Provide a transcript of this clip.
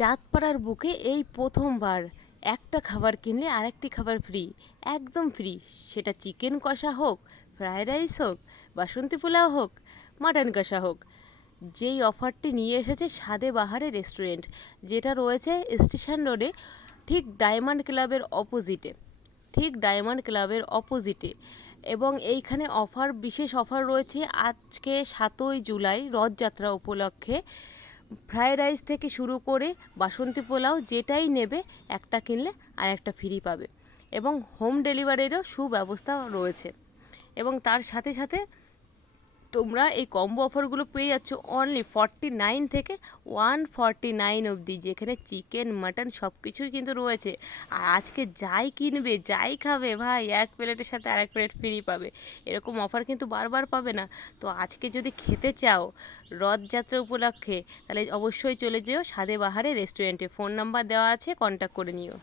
চাঁদপাড়ার বুকে এই প্রথমবার একটা খাবার কিনলে আরেকটি খাবার ফ্রি একদম ফ্রি সেটা চিকেন কষা হোক ফ্রায়েড রাইস হোক, বাসন্তী পোলাও হোক মাটন কষা হোক। যেই অফারটি নিয়ে এসেছে সাদে বাহারে রেস্টুরেন্ট যেটা রয়েছে স্টেশন রোডে ঠিক ডায়মন্ড ক্লাবের অপোজিটে ঠিক ডায়মন্ড ক্লাবের অপোজিটে এবং এইখানে অফার বিশেষ অফার রয়েছে আজকে সাতই জুলাই রথযাত্রা উপলক্ষে। ফ্রায়েড রাইস থেকে শুরু করে বাসন্তী পোলাও যেটাই নেবে, একটা কিনলে আর একটা ফ্রি পাবে। এবং হোম ডেলিভারিরও সুব্যবস্থা রয়েছে। এবং তার সাথে সাথে তোমরা এই কম্বো অফারগুলো পেয়ে যাচ্ছ অনলি ফর্টি নাইন থেকে ওয়ান ফর্টি নাইন অবধি, যেখানে চিকেন মাটন সব কিছুই কিন্তু রয়েছে। আর আজকে যাই কিনবে, যাই খাবে ভাই, এক প্লেটের সাথে আর এক প্লেট ফ্রি পাবে। এরকম অফার কিন্তু বারবার পাবে না। তো আজকে যদি খেতে চাও রথযাত্রা উপলক্ষে, তাহলে অবশ্যই চলে যেও স্বাদে বাহারে রেস্টুরেন্টে ফোন নাম্বার দেওয়া আছে কন্ট্যাক্ট করে নিও।